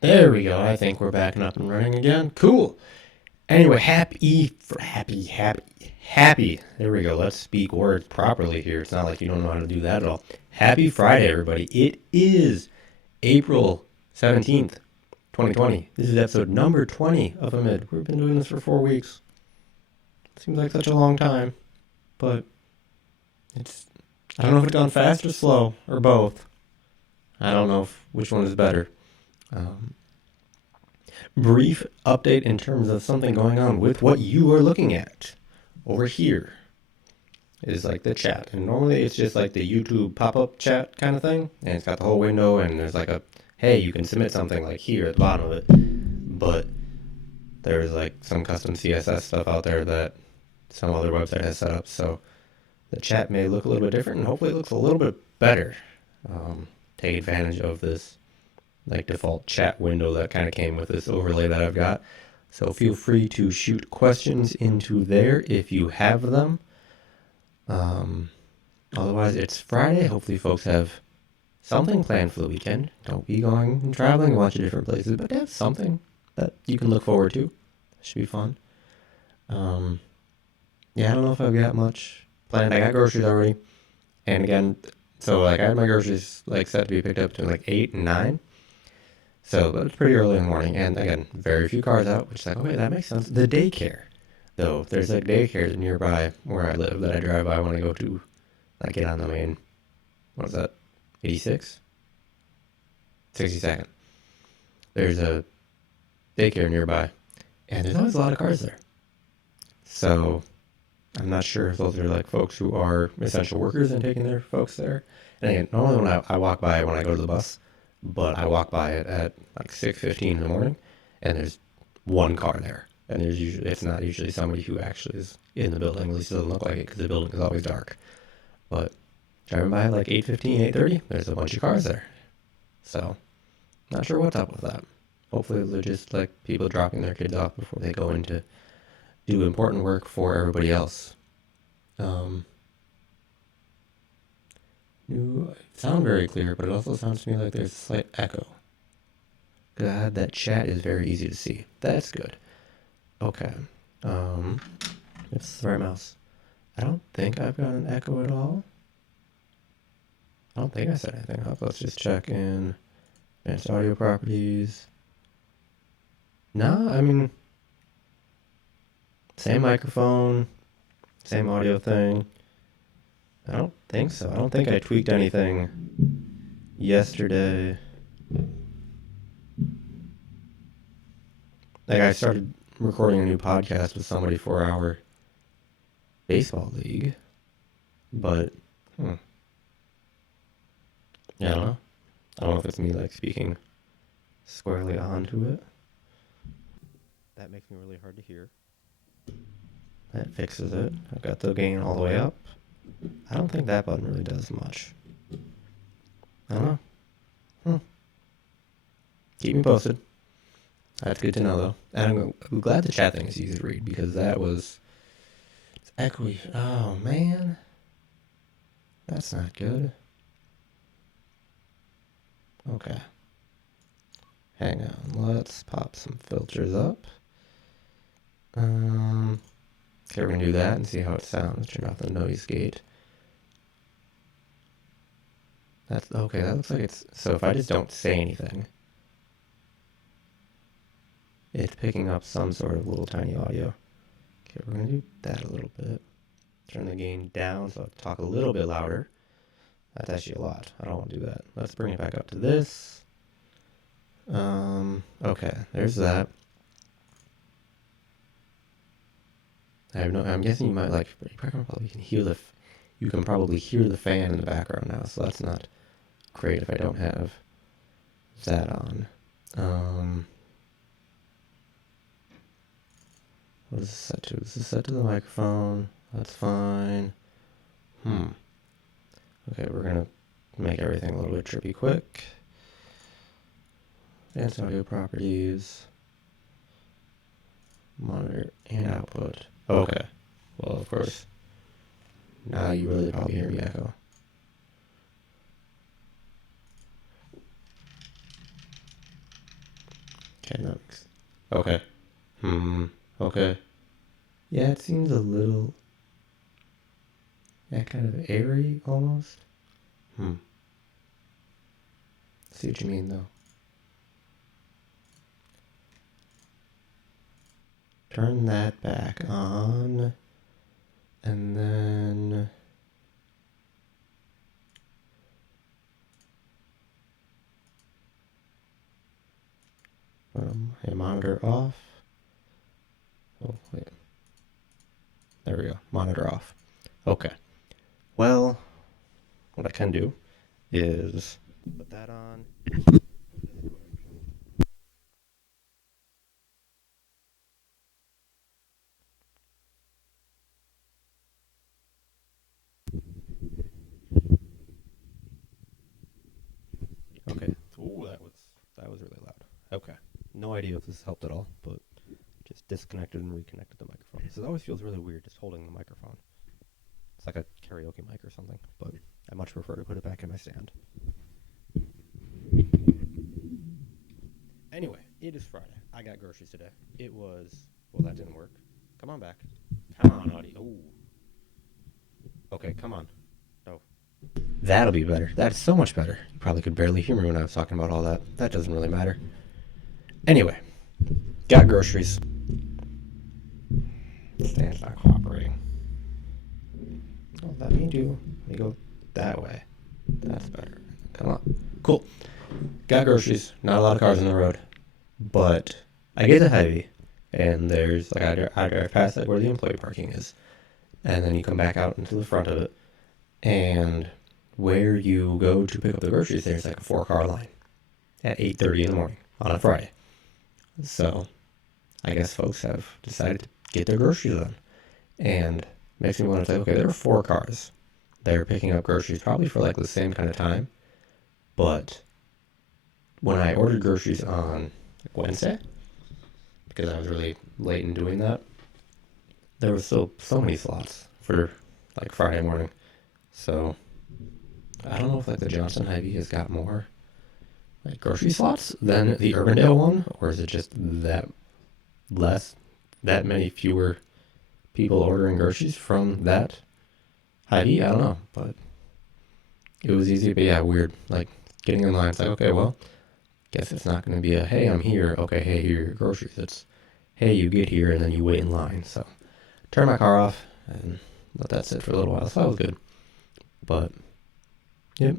There we go. I think we're back and up and running again. Cool. Anyway, happy. There we go. Let's speak words properly here. It's not like you don't know how to do that at all. Happy Friday, everybody. It is April 17th, 2020. This is episode number 20 of AMID. We've been doing this for 4 weeks. Seems like such a long time, but I don't know if it's gone fast or slow or both. I don't know which one is better. Brief update in terms of something going on with what you are looking at. Over here is like the chat. And normally it's just like the YouTube pop-up chat kind of thing. And it's got the whole window and there's like hey, you can submit something like here at the bottom of it. But there's like some custom CSS stuff out there that some other website has set up. So the chat may look a little bit different and hopefully it looks a little bit better. Take advantage of this like default chat window that kind of came with this overlay that I've got. So feel free to shoot questions into there if you have them. Otherwise, it's Friday. Hopefully folks have something planned for the weekend. Don't be going and traveling a bunch of different places, but have something that you can look forward to. Should be fun. Yeah, I don't know if I've got much planned. I got groceries already. And again, so like I had my groceries like set to be picked up between like 8 and 9. So it's pretty early in the morning, and again, very few cars out, which is like, okay, that makes sense. The daycare, though, there's like daycares nearby where I live that I drive by when I go to, like, get on the main, what is that, 86? 62nd. There's a daycare nearby, and there's always a lot of cars there. So I'm not sure if those are like folks who are essential workers and taking their folks there. And again, normally when I walk by it when I go to the bus, but I walk by it at like 6:15 in the morning, and there's one car there, and it's not usually somebody who actually is in the building. At least it doesn't look like it because the building is always dark. But driving by at like 8:15, 8:30, there's a bunch of cars there. So not sure what's up with that. Hopefully they're just like people dropping their kids off before they go in to do important work for everybody else. You sound very clear, but it also sounds to me like there's a slight echo. God, that chat is very easy to see. That's good. Okay. It's the right mouse. I don't think I've got an echo at all. I don't think I said anything. Let's just check in advanced audio properties. No, I mean, same microphone, same audio thing. I don't think so. I don't think I tweaked anything yesterday. Like I started recording a new podcast with somebody for our baseball league, but yeah, I don't know. I don't know if it's me like speaking squarely onto it. That makes me really hard to hear. That fixes it. I've got the gain all the way up. I don't think that button really does much. I don't know. Keep me posted. That's good to know, though. And I'm glad the chat thing is easy to read, because it's echoey. Oh, man. That's not good. Okay. Hang on. Let's pop some filters up. Okay, we're going to do that and see how it sounds. Turn off the noise gate. That's okay. That looks like it's... So if I just don't say anything, it's picking up some sort of little tiny audio. Okay, we're going to do that a little bit. Turn the gain down so I'll talk a little bit louder. That's actually a lot. I don't want to do that. Let's bring it back up to this. Okay, there's that. I'm guessing you might you can probably hear the fan in the background now, so that's not great if I don't have that on. What is this set to? This is set to the microphone. That's fine. Okay, we're gonna make everything a little bit trippy quick. Advanced audio properties. Monitor and output. Okay. Well, of course. Now you really probably hear me echo. Okay, that makes... Okay. Okay. Yeah, it seems a little... Yeah, kind of airy, almost. See what you mean, though. Turn that back on. And then... Hey, monitor off. Oh, wait. There we go. Monitor off. Okay. Well, what I can do is put that on. Okay. Ooh, that was really loud. Okay. No idea if this helped at all, but just disconnected and reconnected the microphone. This always feels really weird just holding the microphone. It's like a karaoke mic or something, but I much prefer to put it back in my stand. Anyway, it is Friday. I got groceries today. It was... Well, that didn't work. Come on back. Come on, audio. Ooh. Okay, come on. No. That'll be better. That's so much better. You probably could barely hear me when I was talking about all that. That doesn't really matter. Anyway, got groceries. Stand's not cooperating. Oh, let me go that way. That's better. Come on. Cool. Got groceries. Not a lot of cars on the road. But I get to Hy-Vee, and there's, like, I drive past it where the employee parking is. And then you come back out into the front of it, and where you go to pick up the groceries, there's like a 4-car line at 8:30 in the morning on a Friday. So I guess folks have decided to get their groceries done. And makes me want to say, okay, there are 4 cars. They're picking up groceries probably for like the same kind of time. But when I ordered groceries on like Wednesday, because I was really late in doing that, there was still so many slots for like Friday morning. So I don't know if like the Johnson Hy-Vee has got more like grocery slots than the Urbandale one, or is it just that many fewer people ordering groceries from that Hy-Vee? I don't know, but it was easy. But yeah, weird. Like getting in line, it's like, okay, well, guess it's not going to be a, hey, I'm here. Okay, hey, here are your groceries. It's, hey, you get here and then you wait in line. So turn my car off and let that sit for a little while. So that was good. But yep.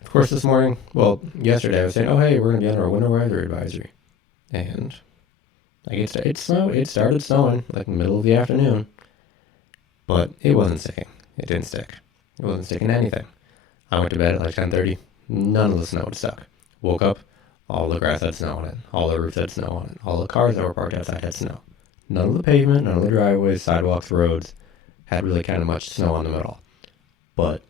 Of course, this morning, well, yesterday I was saying, oh, hey, we're going to be under a winter weather advisory. And like it started snowing like middle of the afternoon. But it wasn't sticking. It didn't stick. It wasn't sticking to anything. I went to bed at like 10:30. None of the snow had stuck. Woke up, all the grass had snow on it. All the roofs had snow on it. All the cars that were parked outside had snow. None of the pavement, none of the driveways, sidewalks, roads had really kind of much snow on them at all. But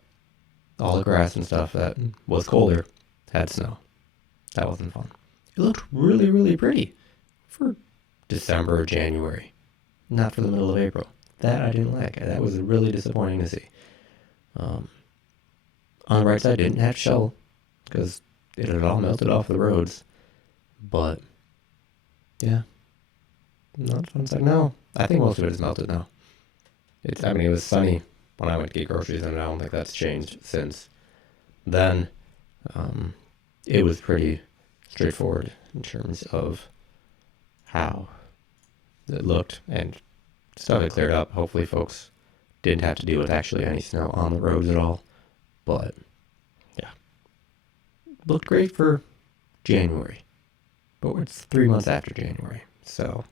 all the grass and stuff that was colder had snow. That wasn't fun. It looked really, really pretty for December or January. Not for the middle of April. That I didn't like. That was really disappointing to see. On the right side, I didn't have to shovel because it had all melted off the roads. But, yeah. Not fun. It's like, no. I think most of it is melted now. It was sunny when I went to get groceries, and I don't think that's changed since then. It was pretty straightforward in terms of how it looked, and stuff had cleared up. Hopefully folks didn't have to deal with actually any snow on the roads at all. But, yeah. Looked great for January. But it's 3 months after January, so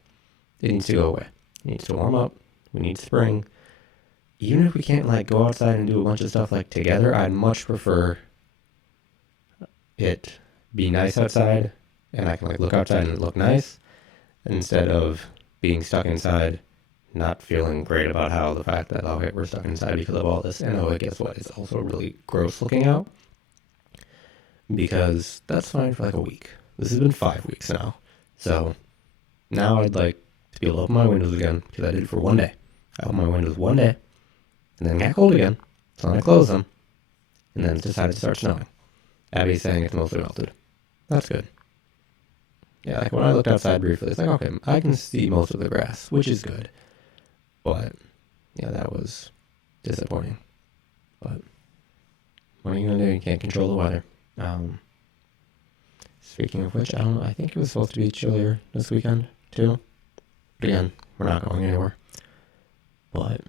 it needs to go away. It needs to warm up. We need spring. Even if we can't like go outside and do a bunch of stuff like together, I'd much prefer it be nice outside and I can like look outside and it look nice instead of being stuck inside, not feeling great about how the fact that, okay, we're stuck inside because of all this. And oh, guess what? It's also really gross looking out, because that's fine for like a week. This has been 5 weeks now. So now I'd like to be able to open my windows again, because I did it for one day. I opened my windows one day, and then it got cold again, so then I closed them, and then it decided to start snowing. Abby's saying it's mostly melted. That's good. Yeah, like when I looked outside briefly, it's like, okay, I can see most of the grass, which is good. But, yeah, that was disappointing. But what are you going to do? You can't control the weather. Speaking of which, I think it was supposed to be chillier this weekend, too. But again, we're not going anywhere. But,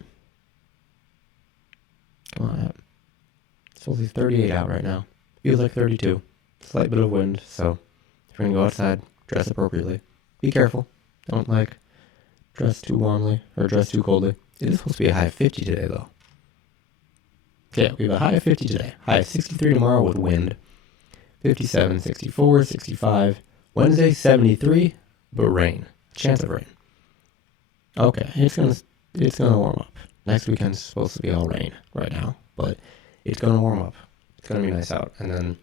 it's supposed to be 38 out right now. Feels like 32. Slight bit of wind, so if you're going to go outside, dress appropriately. Be careful. Don't, dress too warmly or dress too coldly. It is supposed to be a high of 50 today, though. Okay, we have a high of 50 today. High of 63 tomorrow with wind. 57, 64, 65. Wednesday, 73, but rain. Chance of rain. Okay, it's gonna warm up. Next weekend's supposed to be all rain right now, but it's gonna warm up. It's gonna be nice out, and then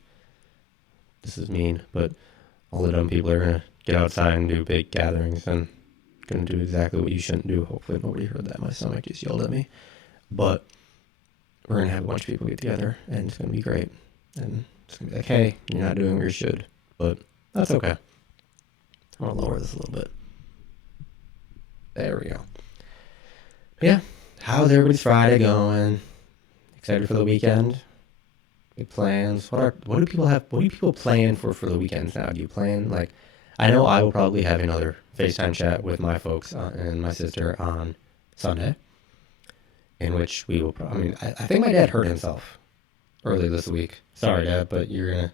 this is mean, but all the dumb people are gonna get outside and do big gatherings and gonna do exactly what you shouldn't do. Hopefully nobody heard that. My stomach just yelled at me, but we're gonna have a bunch of people get together, and it's gonna be great. And it's gonna be like, hey, you're not doing what you should, but that's okay. I want to lower this a little bit. There we go. Yeah, how's everybody's Friday going? Excited for the weekend? Big plans? What do people have? What do people plan for the weekends now? Do you plan I know I will probably have another FaceTime chat with my folks and my sister on Sunday, in which we will. I think my dad hurt himself earlier this week. Sorry, Dad, but you're gonna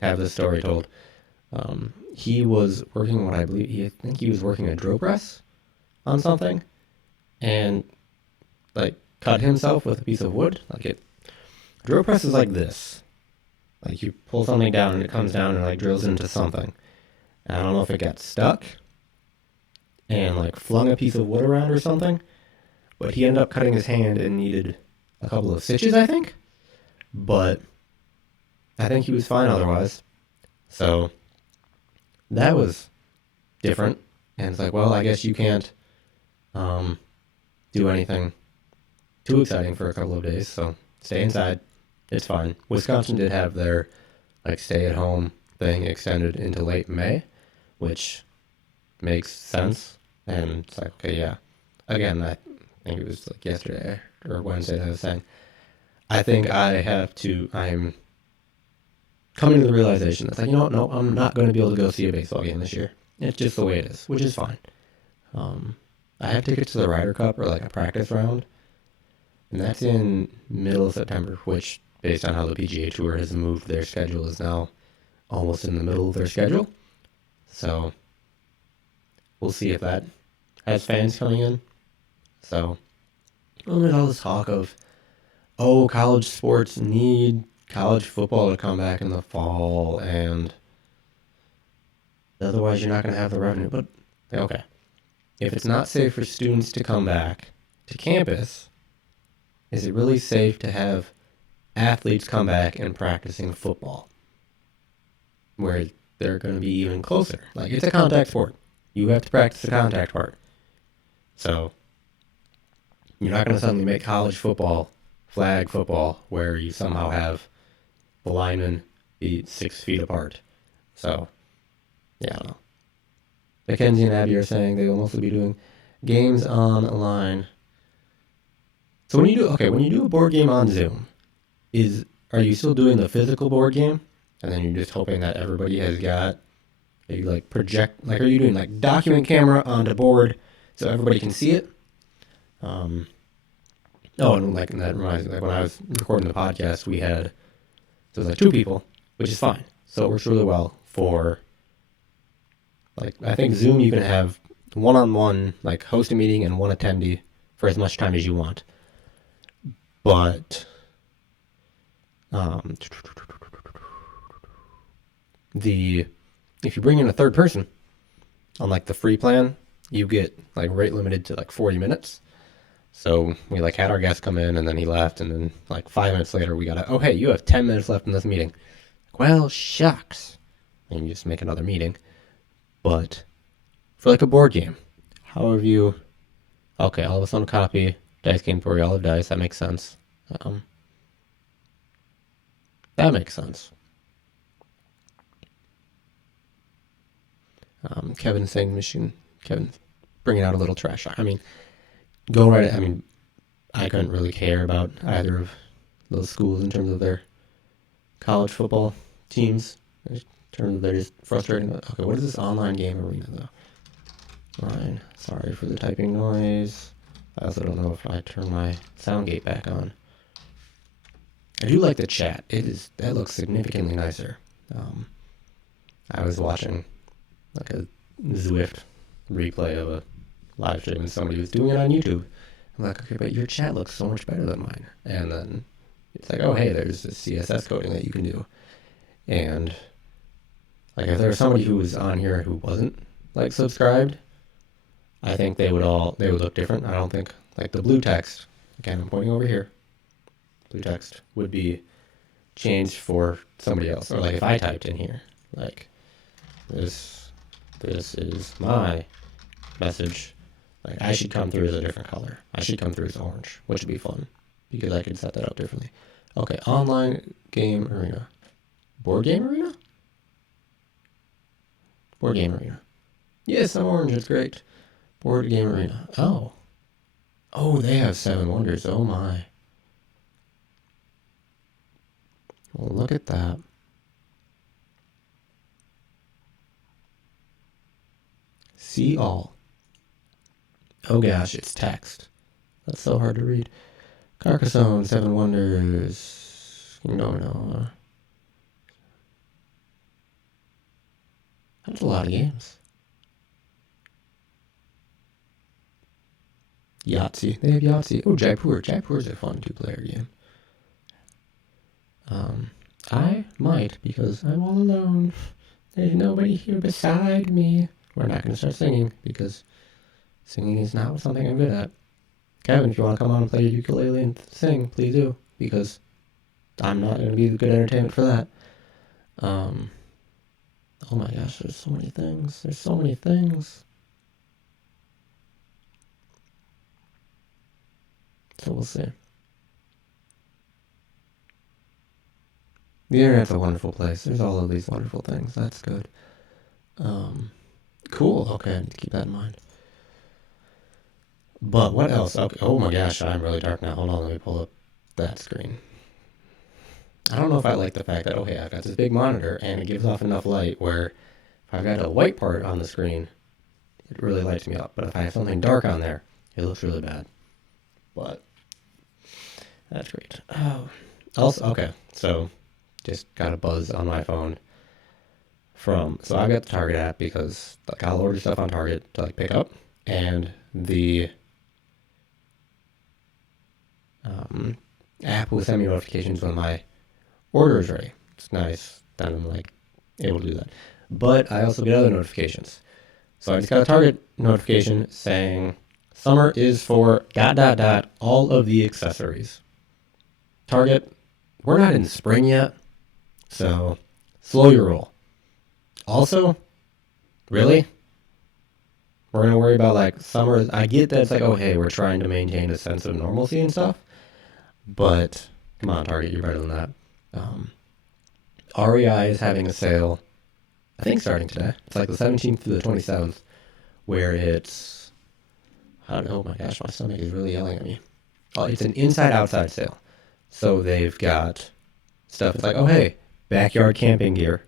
have this story told. He was working I think he was working a drill press on something, and cut himself with a piece of wood. Drill press is like this. You pull something down and it comes down and drills into something. And I don't know if it got stuck and flung a piece of wood around or something, but he ended up cutting his hand and needed a couple of stitches, I think. But I think he was fine otherwise. So that was different. And it's well, I guess you can't do anything too exciting for a couple of days. So stay inside. It's fine. Wisconsin did have their stay-at-home thing extended into late May, which makes sense. And it's okay, yeah. Again, I think it was yesterday or Wednesday that I was saying, I think I'm coming to the realization that's no, I'm not going to be able to go see a baseball game this year. It's just the way it is, which is fine. I have tickets to the Ryder Cup or a practice round, and that's in middle of September, which, based on how the PGA Tour has moved their schedule, is now almost in the middle of their schedule. So we'll see if that has fans coming in. So there's all this talk of, college sports need college football to come back in the fall, and otherwise you're not going to have the revenue. But, okay, if it's not safe for students to come back to campus, is it really safe to have athletes come back and practicing football, where they're going to be even closer? It's a contact sport. You have to practice the contact part. So you're not going to suddenly make college football flag football where you somehow have the linemen be 6 feet apart. So, yeah, I don't know. Mackenzie and Abby are saying they will mostly be doing games online. So when you do a board game on Zoom, are you still doing the physical board game? And then you're just hoping that everybody has got a project, are you doing document camera onto board so everybody can see it? And that reminds me, when I was recording the podcast, there was 2 people, which is fine. So it works really well for, I think Zoom you can have one-on-one, host a meeting and one attendee for as much time as you want. But if you bring in a third person on the free plan, you get rate limited to 40 minutes. So we had our guest come in and then he left, and then 5 minutes later we got hey, you have 10 minutes left in this meeting. Well, shucks. And you just make another meeting. But for a board game, how have you? Okay, all of us on a copy. Dice game for all of dice. That makes sense. That makes sense. Kevin saying Michigan. Kevin bringing out a little trash talk. I mean, go right ahead. I mean, I couldn't really care about either of those schools in terms of their college football teams. In terms of they're just frustrating. Okay, what is this online game arena though? Ryan, sorry for the typing noise. I also don't know if I turn my sound gate back on. I do like the chat. That looks significantly nicer. I was watching like a Zwift replay of a live stream and somebody was doing it on YouTube. I'm like, okay, but your chat looks so much better than mine. And then it's like, oh, hey, there's this CSS coding that you can do. And like if there was somebody who was on here who wasn't like subscribed, I think they would look different. I don't think like the blue text, again, I'm pointing over here, blue text would be changed for somebody else. Or like if I typed in here, like this is my message. Like I should come through as a different color. I should come through as orange, which would be fun because I could set that up differently. Okay, online game arena. Board game arena? Board game arena. Yes, I'm orange, it's great. Board game arena. Oh. Oh, they have 7 wonders. Oh my. Well, look at that. See all. Oh gosh, it's text. That's so hard to read. Carcassonne, 7 wonders. No. That's a lot of games. Yahtzee. They have Yahtzee. Oh, Jaipur. Jaipur's a fun 2-player game. I might, because I'm all alone. There's nobody here beside me. We're not going to start singing, because singing is not something I'm good at. Kevin, if you want to come on and play your ukulele and sing, please do, because I'm not going to be good entertainment for that. Oh my gosh, there's so many things. There's so many things. So we'll see. The internet's a wonderful place. There's all of these wonderful things. That's good. Cool. Okay, I need to keep that in mind. But what else? Okay. Oh my gosh, I'm really dark now. Hold on, let me pull up that screen. I don't know if I like the fact that, okay, I've got this big monitor and it gives off enough light where if I've got a white part on the screen, it really lights me up. But if I have something dark on there, it looks really bad. But that's great. Oh, also, okay, so just got a buzz on my phone so I've got the Target app because like I'll order stuff on Target to like pick up, and the app will send me notifications when my order is ready. It's nice that I'm like able to do that. But I also get other notifications. So I just got a Target notification saying summer is for ... all of the accessories. Target, we're not in spring yet, so slow your roll. Also, really? We're going to worry about like summer. I get that it's like, oh, hey, we're trying to maintain a sense of normalcy and stuff. But come on, Target, you're better than that. REI is having a sale, I think starting today. It's like the 17th through the 27th, where it's, I don't know, oh my gosh, my stomach is really yelling at me. Oh, it's an inside-outside sale. So they've got stuff. It's like, oh, hey, backyard camping gear,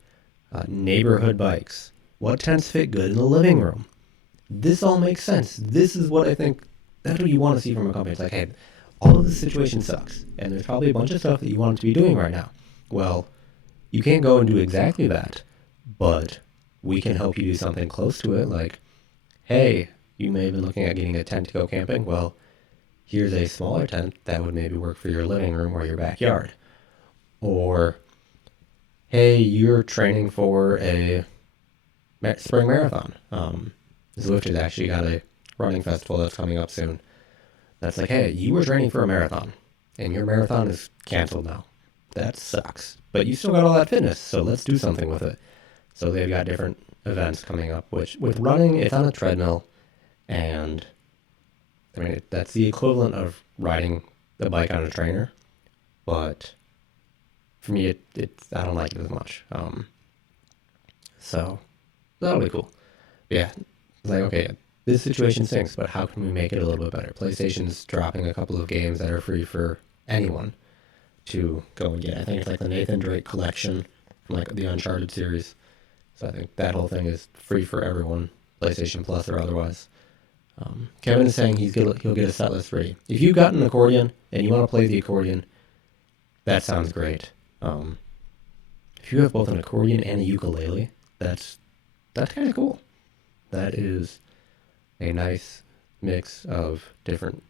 neighborhood bikes. What tents fit good in the living room? This all makes sense. This is what I think, that's what you want to see from a company. It's like, hey, all of this situation sucks, and there's probably a bunch of stuff that you want it to be doing right now. Well, you can't go and do exactly that, but we can help you do something close to it, like, hey, you may have been looking at getting a tent to go camping. Well, here's a smaller tent that would maybe work for your living room or your backyard. Or, hey, you're training for a spring marathon. Zwift has actually got a running festival that's coming up soon. That's like, hey, you were training for a marathon, and your marathon is canceled now. That sucks. But you still got all that fitness, so let's do something with it. So they've got different events coming up, which with running, it's on a treadmill, and I mean, that's the equivalent of riding the bike on a trainer, but for me, I don't like it as much. So that'll be cool. Yeah, it's like, okay, this situation stinks, but how can we make it a little bit better? PlayStation's dropping a couple of games that are free for anyone to go and get. I think it's like the Nathan Drake collection from like the Uncharted series. So I think that whole thing is free for everyone, PlayStation Plus or otherwise. Kevin is saying he'll get a set list ready. If you've got an accordion and you want to play the accordion, that sounds great. If you have both an accordion and a ukulele, that's kind of cool. That is a nice mix of different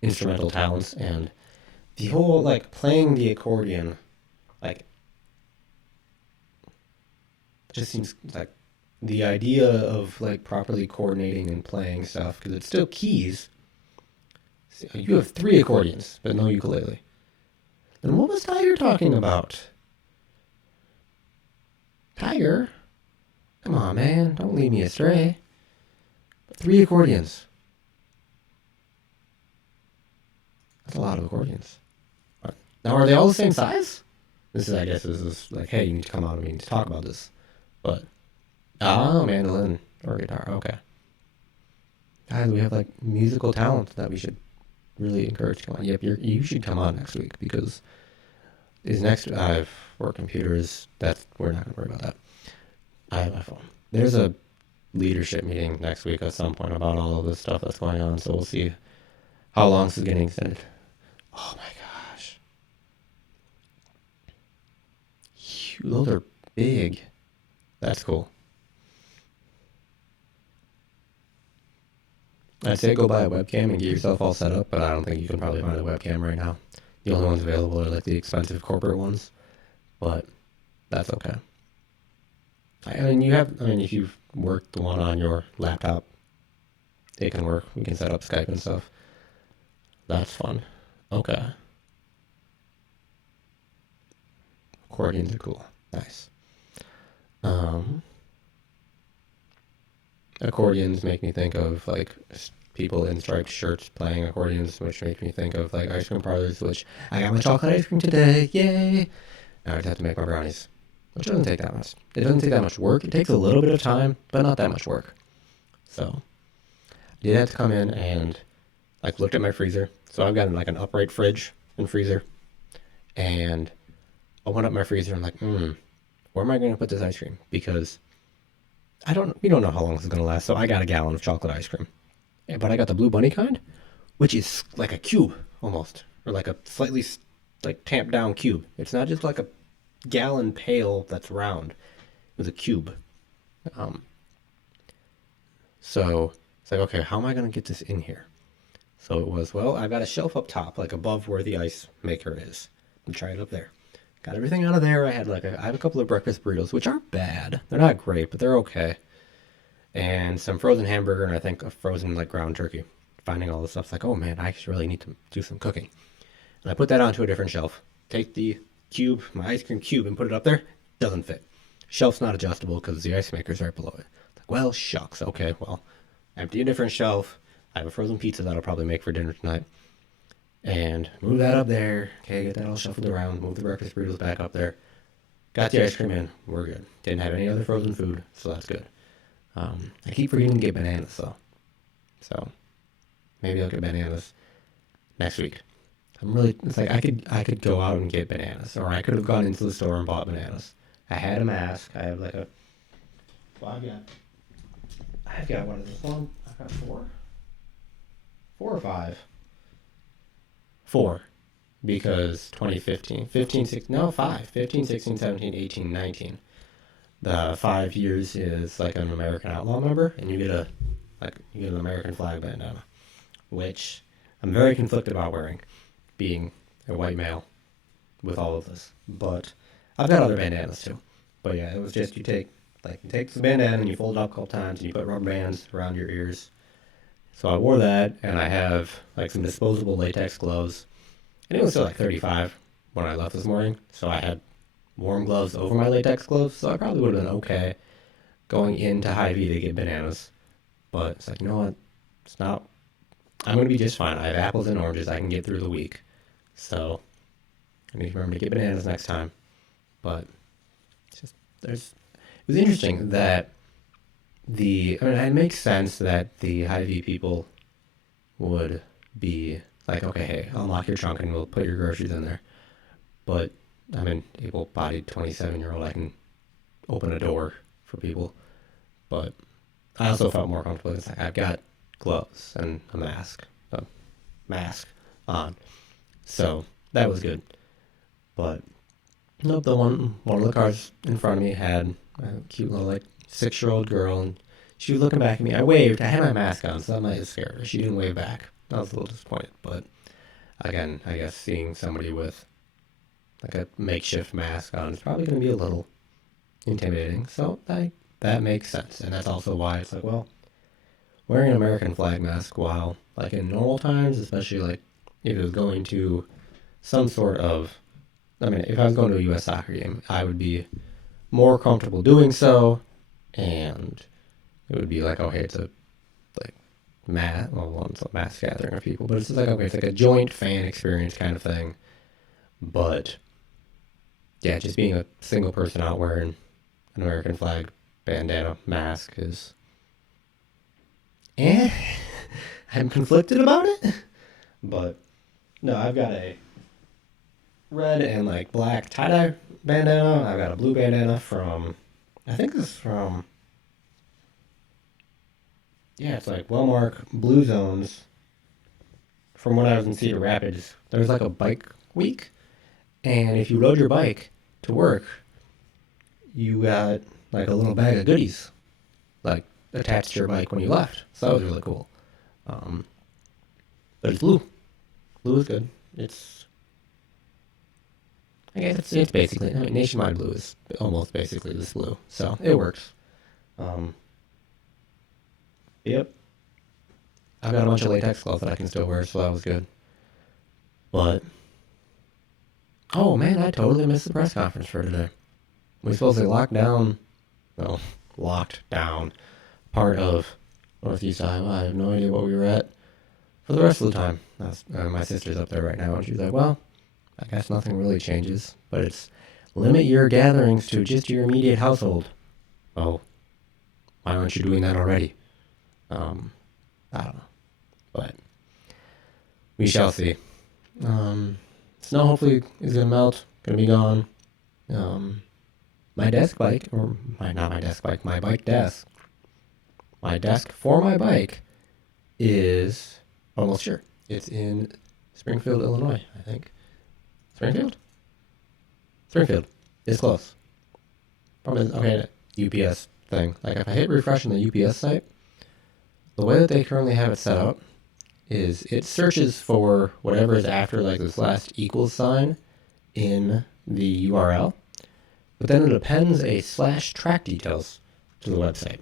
instrumental talents, and the whole like playing the accordion, like, just seems like the idea of like properly coordinating and playing stuff, because it's still keys. You have 3 accordions but no ukulele. Then what was Tiger talking about? Tiger, come on, man, don't lead me astray. 3 accordions. That's a lot of accordions. Now, are they all the same size? This is like, hey, you need to come out and we need to talk about this. But, mandolin or guitar, okay. Guys, we have like musical talent that we should really encourage to come on. Yep, you should come on next week, because I have work computers. We're not gonna worry about that. I have my phone. There's a leadership meeting next week at some point about all of this stuff that's going on, so we'll see how long this is getting extended. Oh my gosh. Those are big. That's cool. I'd say go buy a webcam and get yourself all set up, but I don't think you can probably find a webcam right now. The only ones available are like the expensive corporate ones, but that's okay. If you've worked the one on your laptop, it can work. We can set up Skype and stuff. That's fun. Okay. Accordions are cool. Nice. Accordions make me think of like people in striped shirts playing accordions, which make me think of like ice cream parlors, which I got my chocolate ice cream today, yay! Now I just have to make my brownies, which doesn't take that much. It doesn't take that much work. It takes a little bit of time, but not that much work. So I did have to come in and like looked at my freezer. So I've got like an upright fridge and freezer, and I opened up my freezer and I'm like, where am I going to put this ice cream? Because we don't know how long this is going to last. So I got a gallon of chocolate ice cream, but I got the Blue Bunny kind, which is like a cube almost, or like a slightly like tamped down cube. It's not just like a gallon pail that's round. It was a cube. So it's like, okay, how am I going to get this in here? So it was, well, I've got a shelf up top, like above where the ice maker is. I'll try it up there. Got everything out of there. I have a couple of breakfast burritos, which aren't bad. They're not great, but they're okay. And some frozen hamburger, and I think a frozen like ground turkey. Finding all this stuff, it's like, oh man, I actually really need to do some cooking. And I put that onto a different shelf. Take the cube, my ice cream cube, and put it up there. Doesn't fit. Shelf's not adjustable because the ice maker's right below it. Like, well, shucks. Okay, well, empty a different shelf. I have a frozen pizza that I'll probably make for dinner tonight. And move that up there. Okay, get that all shuffled around. Move the breakfast burritos back up there. Got the ice cream in. We're good. Didn't have any other frozen food, so that's good. I keep forgetting to get bananas though. So maybe I'll get bananas next week. It's like I could go out and get bananas, or I could have gone into the store and bought bananas. I had a mask. I have like I've got what is this one? I've got 4 or 5. 4, because 2015, 15, 16, no, 5, 15, 16, 17, 18, 19. The 5 years is like an American Outlaw member, and you get an American flag bandana, which I'm very conflicted about wearing, being a white male with all of this. But I've got other bandanas too. But yeah, it was just you take the bandana and you fold it up a couple times and you put rubber bands around your ears. So I wore that, and I have like some disposable latex gloves, and it was still like 35 when I left this morning. So I had warm gloves over my latex gloves, so I probably would have been okay going into Hy-Vee to get bananas. But it's like, you know what? It's not. I'm going to be just fine. I have apples and oranges. I can get through the week. So I need to remember to get bananas next time. But it was interesting that it makes sense that the Hy-Vee people would be like, okay, hey, unlock your trunk and we'll put your groceries in there. But I'm an able-bodied 27-year-old. I can open a door for people. But I also felt more comfortable. It's like I've got gloves and a mask on. So that was good. But nope, the one of the cars in front of me had a cute little like 6-year-old girl, and she was looking back at me. I waved. I had my mask on, so that might have scared her. She didn't wave back. I was a little disappointed, but again, I guess seeing somebody with like a makeshift mask on is probably going to be a little intimidating. So that makes sense, and that's also why it's like, well, wearing an American flag mask while like in normal times, especially like if it was going to some sort of, if I was going to a U.S. soccer game, I would be more comfortable doing so, and it would be like, okay, it's a like it's a mass gathering of people, but it's just like, okay, it's like a joint fan experience kind of thing. But yeah, just being a single person out wearing an American flag bandana mask is, I'm conflicted about it. But no, I've got a red and like black tie-dye bandana. I've got a blue bandana from, I think this is from, yeah, it's like Wellmark Blue Zones from when I was in Cedar Rapids. There was like a bike week, and if you rode your bike to work, you got like a little bag of goodies like attached to your bike when you left. So that was really cool. But it's blue. Blue is good. I guess it's basically, Nationwide Blue is almost basically this blue, so it works. Um, yep. I've got a bunch of latex gloves that I can still wear, so that was good. But, oh man, I totally missed the press conference for today. We supposedly locked down part of Northeast Iowa. I have no idea what we were at for the rest of the time. My sister's up there right now, and she's like, well, I guess nothing really changes, but it's limit your gatherings to just your immediate household. Well, why aren't you doing that already? I don't know, but we shall see. Snow hopefully is gonna melt, gonna be gone. My desk bike, or not my desk bike, my bike desk. My desk for my bike is almost sure. It's in Springfield, Illinois, I think. Springfield? Springfield. It's close. Problem is, okay, UPS thing. Like, if I hit refresh on the UPS site, the way that they currently have it set up is it searches for whatever is after, like, this last equals sign in the URL, but then it appends a /track details to the website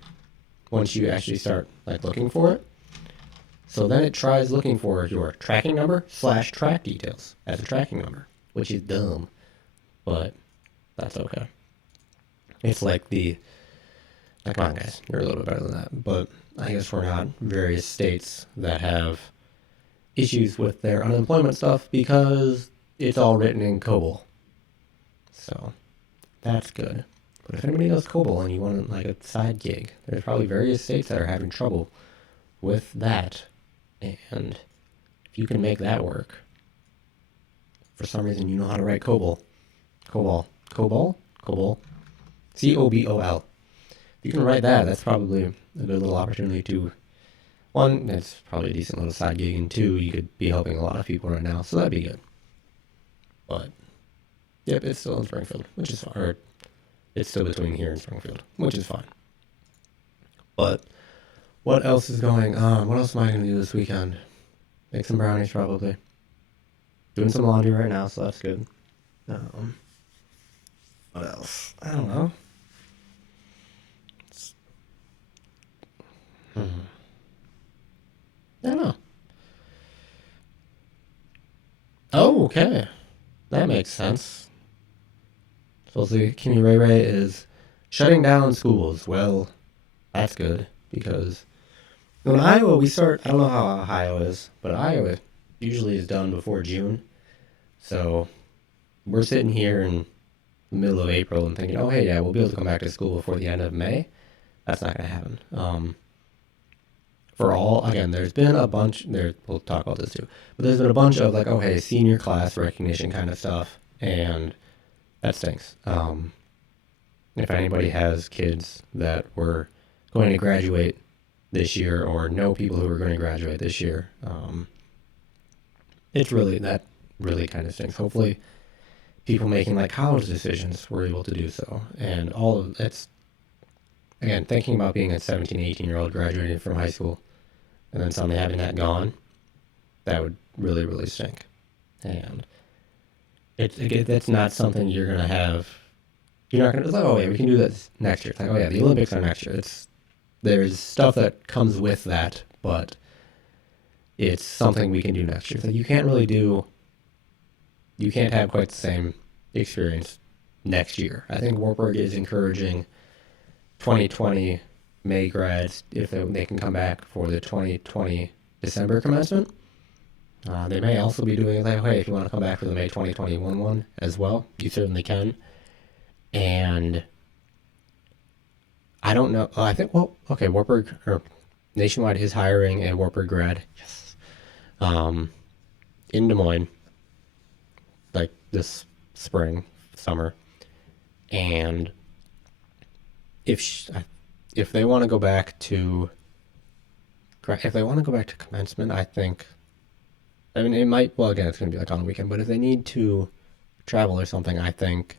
once you actually start, like, looking for it. So then it tries looking for your tracking number /track details as a tracking number, which is dumb, but that's okay. It's like come on guys, you're a little bit better than that, but I guess we're not various states that have issues with their unemployment stuff because it's all written in COBOL. So that's good. But if anybody knows COBOL and you want like a side gig, there's probably various states that are having trouble with that. And if you can make that work, for some reason you know how to write COBOL, COBOL, COBOL. If you can write that, that's probably a good little opportunity to, one, it's probably a decent little side gig, and two, you could be helping a lot of people right now, so that'd be good. But, yep, it's still in Springfield, which is fine. Or, it's still between here and Springfield, which is fine. But, what else is going on? What else am I going to do this weekend? Make some brownies, probably. Doing some laundry right now, so that's good. What else? I don't know. I don't know. Oh, okay. That makes sense. Supposedly, Kimmy Ray Ray is shutting down schools. Well, that's good, because in Iowa, we start, I don't know how Ohio is, but Iowa usually is done before June. So we're sitting here in the middle of April and thinking, oh, hey, yeah, we'll be able to come back to school before the end of May. That's not going to happen. For all, again, there's been a bunch, we'll talk about this too, but there's been a bunch of like, oh, hey, senior class recognition kind of stuff, and that stinks. If anybody has kids that were going to graduate this year or know people who are going to graduate this year, that really kind of stinks. Hopefully people making like college decisions were able to do so. And all of that's, again, thinking about being a 17, 18-year-old graduating from high school and then suddenly having that gone, that would really, really stink. And that's not something you're going to have. You're not going to, it's like, oh, yeah, we can do this next year. It's like, oh, yeah, the Olympics are next year. There's stuff that comes with that, but it's something we can do next year. So you can't have quite the same experience next year. I think Wartburg is encouraging 2020 May grads, if they can come back for the 2020 December commencement. They may also be doing like, hey, if you want to come back for the May 2021 one as well, you certainly can. And I don't know. I think, Wartburg, or Nationwide is hiring a Wartburg grad. Yes. In Des Moines, like this summer. And if they want to go back to commencement, I think, I mean, it might, well, again, it's going to be like on the weekend, but if they need to travel or something, I think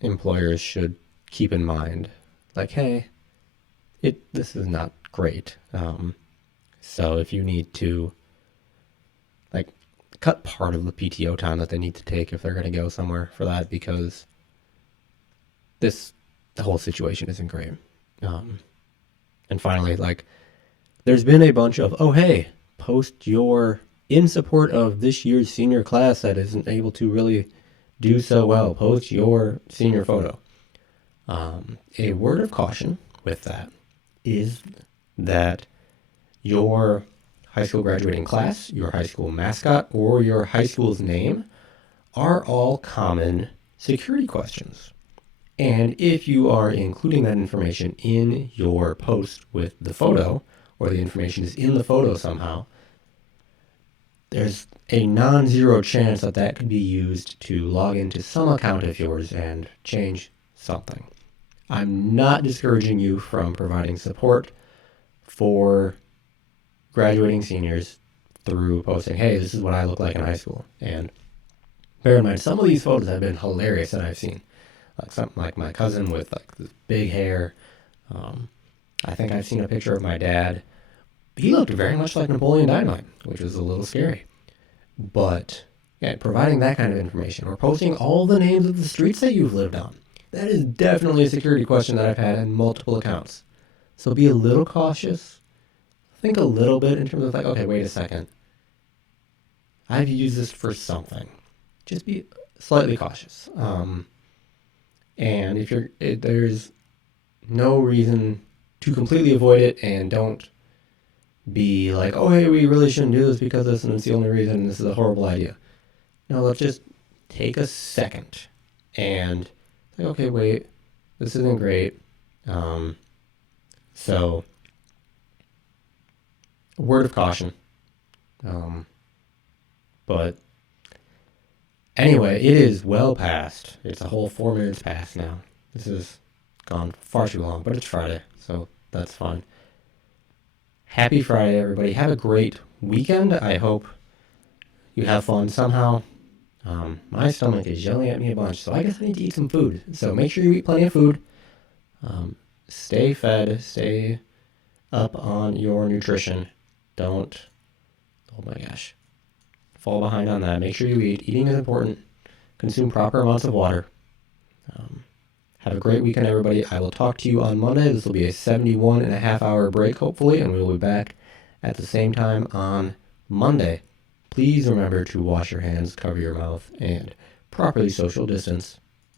employers should keep in mind, like, hey, this is not great. So if you need to, like, cut part of the PTO time that they need to take if they're going to go somewhere for that, because the whole situation isn't great. And finally, like, there's been a bunch of, oh, hey, post your, in support of this year's senior class that isn't able to really do so well, post your senior photo. A word of caution with that is that your high school graduating class, your high school mascot, or your high school's name are all common security questions. And if you are including that information in your post with the photo, or the information is in the photo somehow, there's a non-zero chance that could be used to log into some account of yours and change something. I'm not discouraging you from providing support for graduating seniors through posting, hey, this is what I look like in high school. And bear in mind, some of these photos have been hilarious that I've seen. Like something like my cousin with like this big hair. I think I've seen a picture of my dad. He looked very much like Napoleon Dynamite, which was a little scary. But yeah, providing that kind of information, or posting all the names of the streets that you've lived on, that is definitely a security question that I've had in multiple accounts. So be a little cautious. Think a little bit in terms of like, okay, wait a second. I've used this for something. Just be slightly cautious. And there's no reason to completely avoid it, and don't be like, oh, hey, we really shouldn't do this because this, and it's the only reason, and this is a horrible idea. No, let's just take a second and say, okay, wait, this isn't great. So, a word of caution. But anyway, it is well past. It's a whole 4 minutes past now. This has gone far too long, but it's Friday, so that's fine. Happy Friday, everybody. Have a great weekend. I hope you have fun somehow. My stomach is yelling at me a bunch, so I guess I need to eat some food. So make sure you eat plenty of food. Stay fed. Stay up on your nutrition. Don't, oh my gosh, fall behind on that. Make sure you eat. Eating is important. Consume proper amounts of water. Have a great weekend, everybody. I will talk to you on Monday. This will be a 71.5-hour break, hopefully, and we will be back at the same time on Monday. Please remember to wash your hands, cover your mouth, and properly social distance.